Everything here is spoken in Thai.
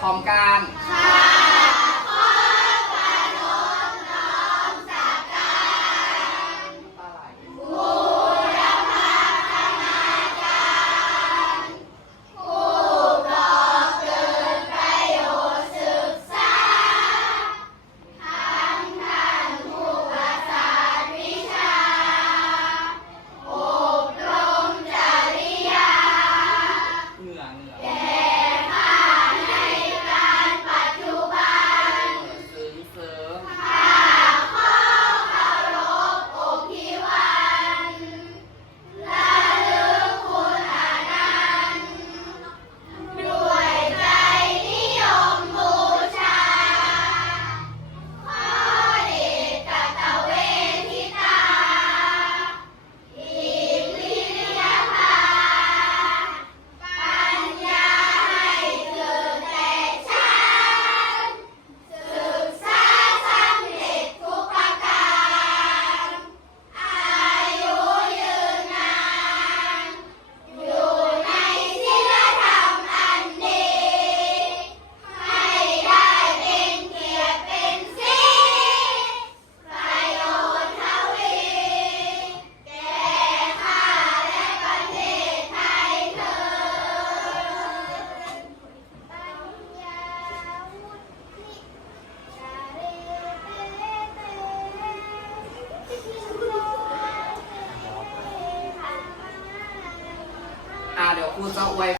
พร้อมกันค่ะ อ่าเดี๋ยวครูจะอวย